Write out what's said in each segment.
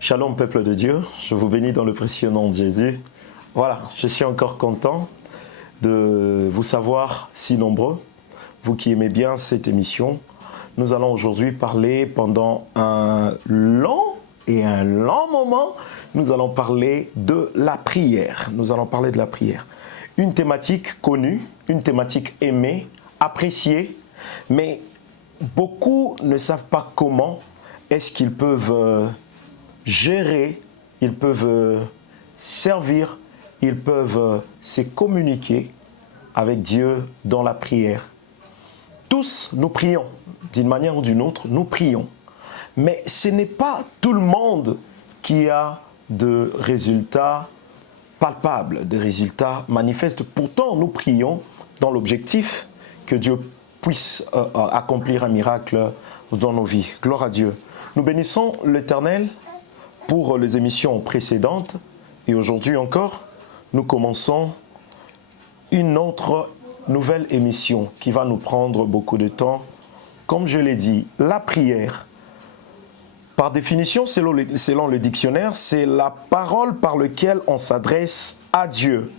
Shalom peuple de Dieu, je vous bénis dans le précieux nom de Jésus. Voilà, je suis encore content de vous savoir si nombreux, vous qui aimez bien cette émission. Nous allons aujourd'hui parler pendant un long moment, nous allons parler de la prière. Nous allons parler de la prière. Une thématique connue, une thématique aimée, appréciée, mais beaucoup ne savent pas comment est-ce qu'ils peuvent gérer, ils peuvent servir, ils peuvent se communiquer avec Dieu dans la prière. Tous, nous prions, d'une manière ou d'une autre, nous prions. Mais ce n'est pas tout le monde qui a de résultats palpables, de résultats manifestes. Pourtant, nous prions dans l'objectif que Dieu puisse accomplir un miracle dans nos vies. Gloire à Dieu. Nous bénissons l'Éternel pour les émissions précédentes et aujourd'hui encore, nous commençons une autre nouvelle émission qui va nous prendre beaucoup de temps. Comme je l'ai dit, la prière, par définition, selon le dictionnaire, c'est la parole par laquelle on s'adresse à Dieu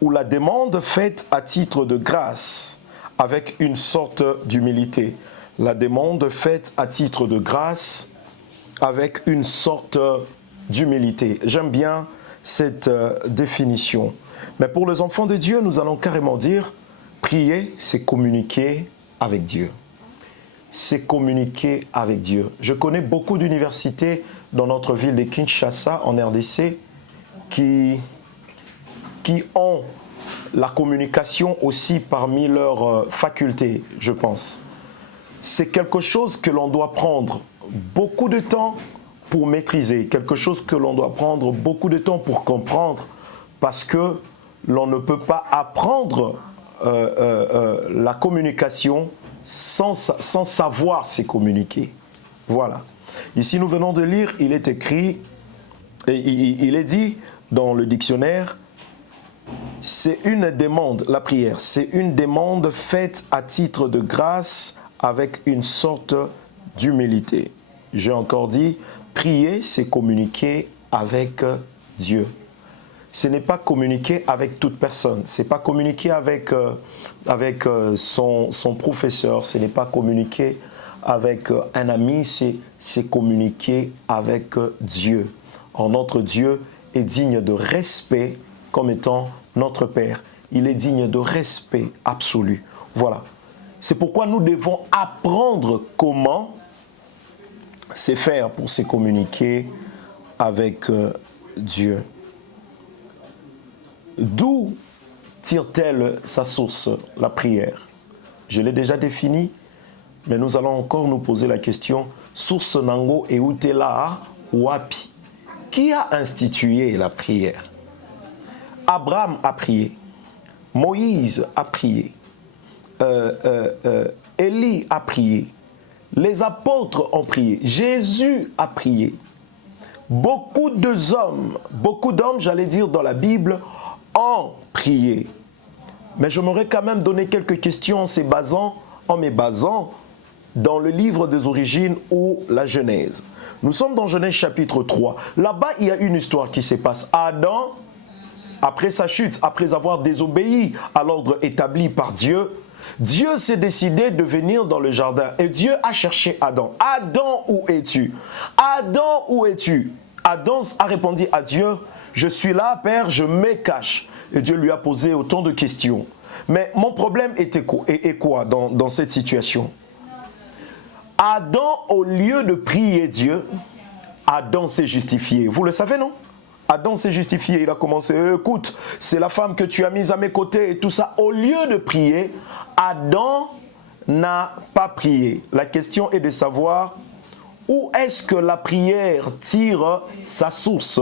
ou la demande faite à titre de grâce avec une sorte d'humilité. La demande faite à titre de grâce avec une sorte d'humilité. J'aime bien cette définition. Mais pour les enfants de Dieu, nous allons carrément dire, prier, c'est communiquer avec Dieu. C'est communiquer avec Dieu. Je connais beaucoup d'universités dans notre ville de Kinshasa, en RDC, qui ont la communication aussi parmi leurs facultés, je pense. C'est quelque chose que l'on doit prendre beaucoup de temps pour maîtriser, quelque chose que l'on doit prendre beaucoup de temps pour comprendre, parce que l'on ne peut pas apprendre la communication sans savoir se communiquer. Voilà. Ici, nous venons de lire, il est écrit, et il est dit dans le dictionnaire, c'est une demande, la prière, c'est une demande faite à titre de grâce avec une sorte d'humilité. J'ai encore dit, prier, c'est communiquer avec Dieu. Ce n'est pas communiquer avec toute personne, ce n'est pas communiquer avec son professeur, ce n'est pas communiquer avec un ami, c'est communiquer avec Dieu. Or, notre Dieu est digne de respect comme étant notre Père. Il est digne de respect absolu. Voilà. C'est pourquoi nous devons apprendre comment c'est faire pour se communiquer avec Dieu. D'où tire-t-elle sa source, la prière? Je l'ai déjà définie, mais nous allons encore nous poser la question, source nango et utela wapi? Qui a institué la prière? Abraham a prié, Moïse a prié, Élie a prié, les apôtres ont prié, Jésus a prié. Beaucoup d'hommes, j'allais dire dans la Bible, ont prié. Mais je m'aurais quand même donné quelques questions en me basant dans le livre des origines ou la Genèse. Nous sommes dans Genèse chapitre 3. Là-bas, il y a une histoire qui se passe. Adam, après sa chute, après avoir désobéi à l'ordre établi par Dieu, Dieu s'est décidé de venir dans le jardin et Dieu a cherché Adam. Adam, où es-tu? Adam, où es-tu? Adam a répondu à Dieu, je suis là, Père, je me cache. Et Dieu lui a posé autant de questions. Mais mon problème était quoi dans cette situation? Adam, au lieu de prier Dieu, Adam s'est justifié. Vous le savez, non? Adam s'est justifié, il a commencé, écoute, c'est la femme que tu as mise à mes côtés et tout ça. Au lieu de prier, Adam n'a pas prié. La question est de savoir où est-ce que la prière tire sa source.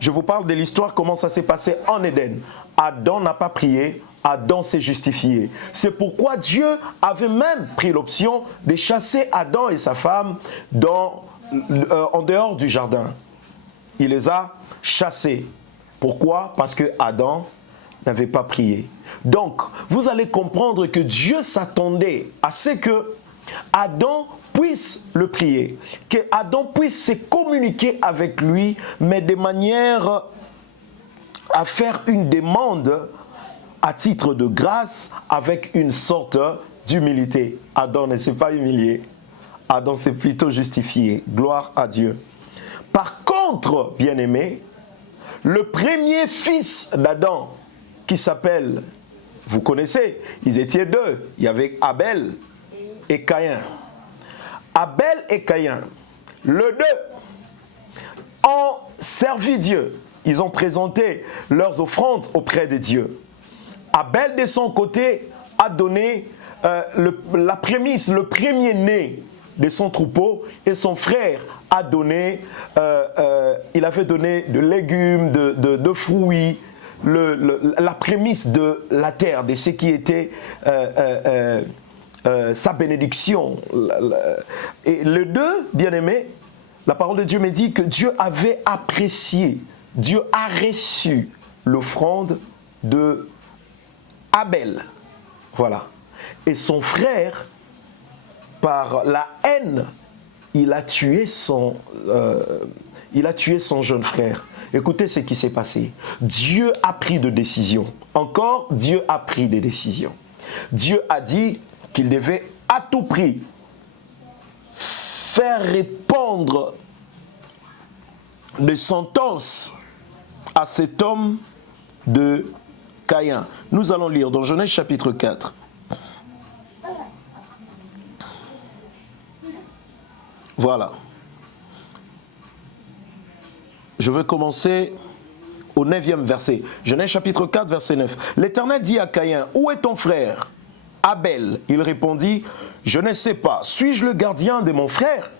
Je vous parle de l'histoire, comment ça s'est passé en Éden. Adam n'a pas prié, Adam s'est justifié. C'est pourquoi Dieu avait même pris l'option de chasser Adam et sa femme en dehors du jardin. Il les a chassés. Pourquoi? Parce que Adam n'avait pas prié. Donc, vous allez comprendre que Dieu s'attendait à ce que Adam puisse le prier, que Adam puisse se communiquer avec lui, mais de manière à faire une demande à titre de grâce avec une sorte d'humilité. Adam ne s'est pas humilié, Adam s'est plutôt justifié. Gloire à Dieu. Par contre, bien-aimés, le premier fils d'Adam, qui s'appelle, vous connaissez, ils étaient deux, il y avait Abel et Caïn. Abel et Caïn, les deux, ont servi Dieu. Ils ont présenté leurs offrandes auprès de Dieu. Abel, de son côté, a donné la prémisse, le premier-né de son troupeau, et son frère a donné, il avait donné de légumes, de fruits, la prémisse de la terre, de ce qui était sa bénédiction. Et les deux, bien-aimés, la parole de Dieu me dit que Dieu avait apprécié, Dieu a reçu l'offrande de Abel. Voilà. Et son frère, par la haine, il a tué son jeune frère. Écoutez ce qui s'est passé. Dieu a pris des décisions. Encore, Dieu a pris des décisions. Dieu a dit qu'il devait à tout prix faire répandre des sentences à cet homme de Caïn. Nous allons lire dans Genèse chapitre 4. Voilà. Je vais commencer au 9e verset. Genèse chapitre 4, verset 9. L'Éternel dit à Caïn, « Où est ton frère Abel ?» Il répondit, « Je ne sais pas. Suis-je le gardien de mon frère ?»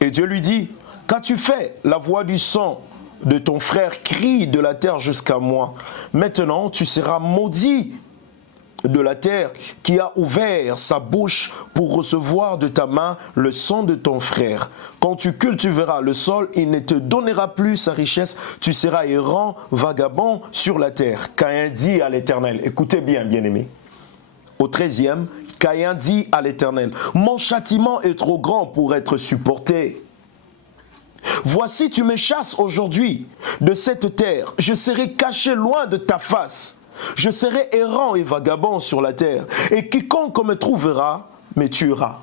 Et Dieu lui dit, « Qu'as-tu fait? La voix du sang de ton frère crie de la terre jusqu'à moi. Maintenant, tu seras maudit de la terre qui a ouvert sa bouche pour recevoir de ta main le sang de ton frère. Quand tu cultiveras le sol, il ne te donnera plus sa richesse, tu seras errant, vagabond sur la terre. » Caïn dit à l'Éternel, écoutez bien, bien-aimés, au 13e, Caïn dit à l'Éternel, « Mon châtiment est trop grand pour être supporté. Voici, tu me chasses aujourd'hui de cette terre, je serai caché loin de ta face. Je serai errant et vagabond sur la terre, et quiconque me trouvera me tuera. »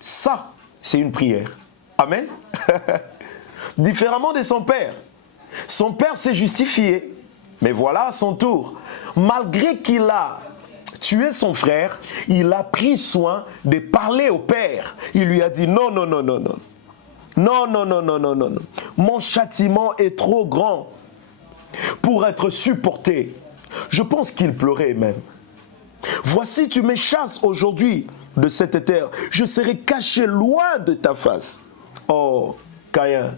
Ça, c'est une prière. Amen. Différemment de son père. Son père s'est justifié, mais voilà à son tour. Malgré qu'il a tué son frère, il a pris soin de parler au père. Il lui a dit non, non, non, non, non. Non, non, non, non, non, non, non. Mon châtiment est trop grand pour être supporté. Je pense qu'il pleurait même. Voici, tu me chasses aujourd'hui de cette terre. Je serai caché loin de ta face. Oh, Caïn.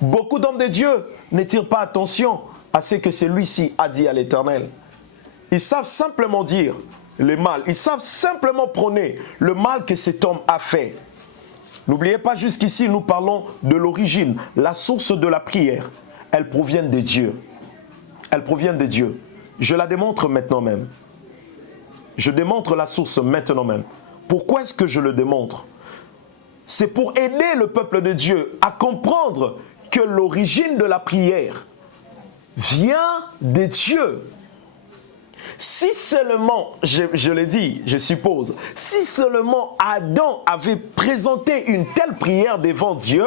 Beaucoup d'hommes de Dieu ne tirent pas attention à ce que celui-ci a dit à l'Éternel. Ils savent simplement dire le mal. Ils savent simplement prôner le mal que cet homme a fait. N'oubliez pas, jusqu'ici, nous parlons de l'origine. La source de la prière, elle provient de Dieu. Elle provient de Dieu. Je la démontre maintenant même. Je démontre la source maintenant même. Pourquoi est-ce que je le démontre? C'est pour aider le peuple de Dieu à comprendre que l'origine de la prière vient de Dieu. Si seulement, je l'ai dit, je suppose, si seulement Adam avait présenté une telle prière devant Dieu,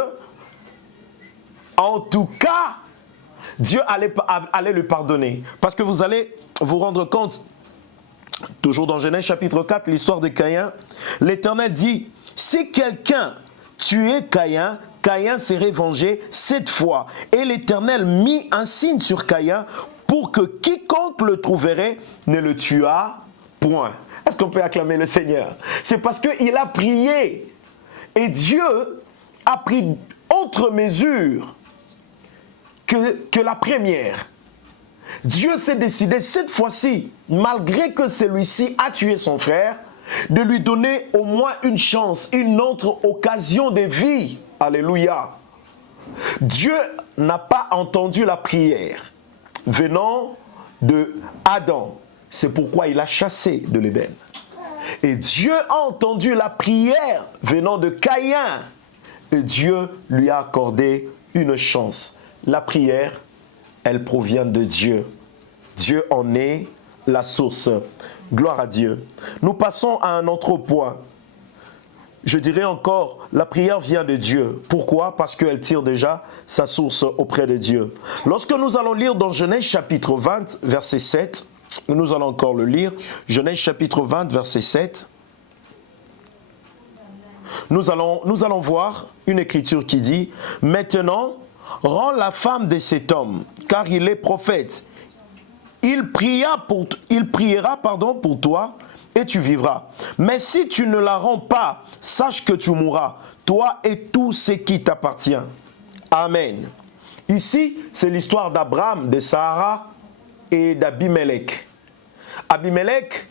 en tout cas, Dieu allait lui pardonner. Parce que vous allez vous rendre compte, toujours dans Genèse chapitre 4, l'histoire de Caïn, l'Éternel dit, si quelqu'un tuait Caïn, Caïn serait vengé 7 fois. Et l'Éternel mit un signe sur Caïn pour que quiconque le trouverait ne le tuât point. Est-ce qu'on peut acclamer le Seigneur? C'est parce qu'il a prié. Et Dieu a pris autre mesure que la première. Dieu s'est décidé cette fois-ci, malgré que celui-ci a tué son frère, de lui donner au moins une chance, une autre occasion de vie. Alléluia. Dieu n'a pas entendu la prière venant de Adam. C'est pourquoi il a chassé de l'Éden. Et Dieu a entendu la prière venant de Caïn. Et Dieu lui a accordé une chance. La prière, elle provient de Dieu. Dieu en est la source. Gloire à Dieu. Nous passons à un autre point. Je dirais encore, la prière vient de Dieu. Pourquoi? Parce qu'elle tire déjà sa source auprès de Dieu. Lorsque nous allons lire dans Genèse chapitre 20, verset 7, nous allons encore le lire. Genèse chapitre 20, verset 7. Nous allons voir une écriture qui dit « Maintenant, rends la femme de cet homme, car il est prophète. Il priera pour toi, et tu vivras. Mais si tu ne la rends pas, sache que tu mourras, toi et tout ce qui t'appartient. » Amen. Ici, c'est l'histoire d'Abraham, de Sarah et d'Abimelech. Abimelech,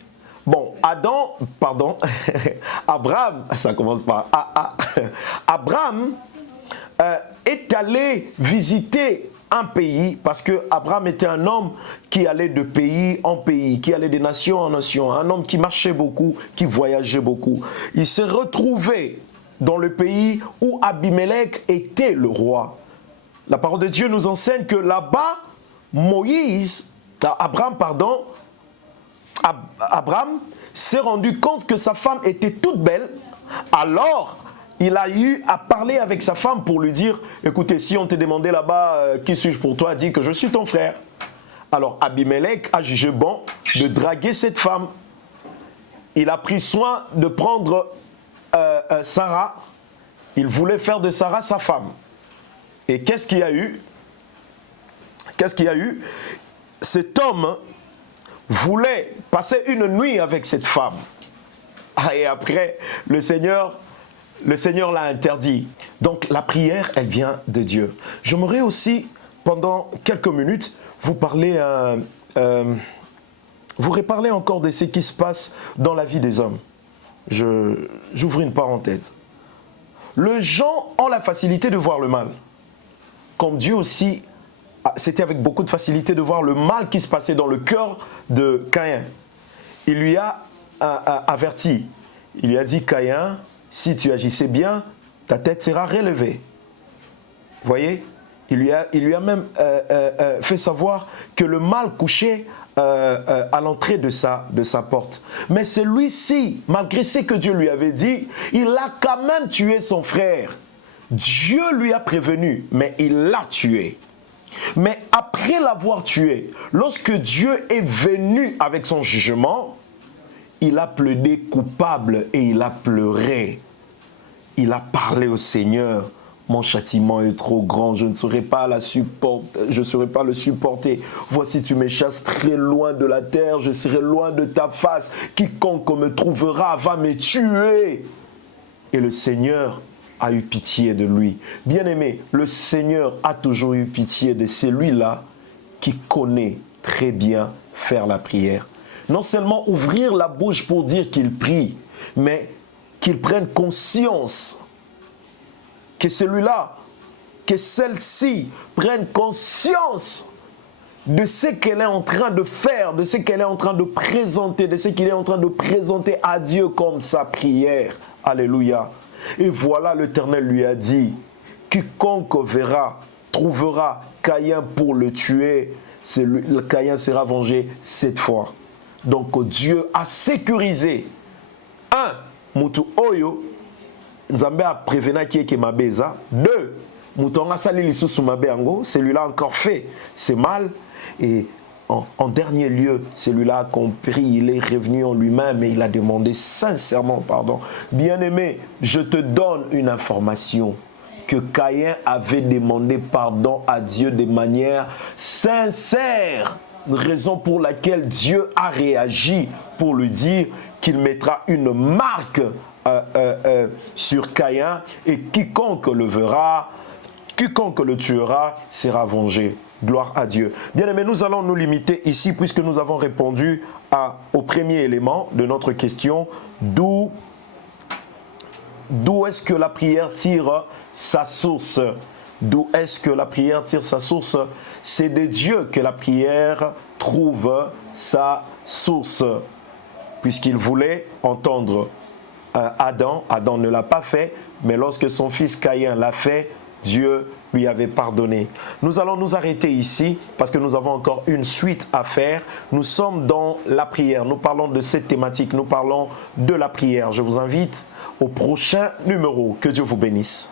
Abraham, ça commence par A. Abraham est allé visiter un pays, parce que Abraham était un homme qui allait de pays en pays, qui allait de nation en nation, un homme qui marchait beaucoup, qui voyageait beaucoup. Il s'est retrouvé dans le pays où Abimelech était le roi. La parole de Dieu nous enseigne que là-bas, Abraham s'est rendu compte que sa femme était toute belle. Alors, il a eu à parler avec sa femme pour lui dire « Écoutez, si on te demandait là-bas, qui suis-je pour toi ?» Dis que je suis ton frère. Alors, Abimelech a jugé bon de draguer cette femme. Il a pris soin de prendre Sarah. Il voulait faire de Sarah sa femme. Et qu'est-ce qu'il y a eu? Cet homme voulait passer une nuit avec cette femme. Et après, le Seigneur l'a interdit. Donc la prière, elle vient de Dieu. J'aimerais aussi, pendant quelques minutes, vous reparler encore de ce qui se passe dans la vie des hommes. J'ouvre une parenthèse. Les gens ont la facilité de voir le mal. Comme Dieu aussi, c'était avec beaucoup de facilité de voir le mal qui se passait dans le cœur de Caïn. Il lui a averti. Il lui a dit, Caïn, si tu agissais bien, ta tête sera relevée. Vous voyez? Il lui a même fait savoir que le mal couchait à l'entrée de sa porte. Mais celui-ci, malgré ce que Dieu lui avait dit, il a quand même tué son frère. Dieu lui a prévenu, mais il l'a tué. Mais après l'avoir tué, lorsque Dieu est venu avec son jugement, il a plaidé coupable et il a pleuré. Il a parlé au Seigneur. Mon châtiment est trop grand, je ne saurais pas le supporter. Voici, tu me chasses très loin de la terre, je serai loin de ta face. Quiconque me trouvera va me tuer. Et le Seigneur a eu pitié de lui. Bien-aimé, le Seigneur a toujours eu pitié de celui-là qui connaît très bien faire la prière. Non seulement ouvrir la bouche pour dire qu'il prie, mais qu'il prenne conscience que celui-là, que celle-ci prenne conscience de ce qu'elle est en train de faire, de ce qu'elle est en train de présenter, de ce qu'il est en train de présenter à Dieu comme sa prière. Alléluia. Et voilà, l'Éternel lui a dit, quiconque trouvera Caïn pour le tuer, Caïn sera vengé 7 fois. Donc Dieu a sécurisé. Mutu oyo, Nzambe a prévenu qui est mabeza. 2, Moutonga sali lisusu mabe ango, celui-là encore fait, c'est mal. Et en dernier lieu, celui-là a compris, il est revenu en lui-même et il a demandé sincèrement pardon. Bien-aimé, je te donne une information, que Caïn avait demandé pardon à Dieu de manière sincère. Raison pour laquelle Dieu a réagi pour lui dire qu'il mettra une marque sur Caïn et quiconque le verra, quiconque le tuera sera vengé. Gloire à Dieu. Bien aimé, nous allons nous limiter ici puisque nous avons répondu au premier élément de notre question. D'où est-ce que la prière tire sa source? D'où est-ce que la prière tire sa source? C'est de Dieu que la prière trouve sa source. puisqu'il voulait entendre Adam. Adam ne l'a pas fait, mais lorsque son fils Caïn l'a fait, Dieu lui avait pardonné. Nous allons nous arrêter ici parce que nous avons encore une suite à faire. Nous sommes dans la prière. Nous parlons de cette thématique. Nous parlons de la prière. Je vous invite au prochain numéro. Que Dieu vous bénisse.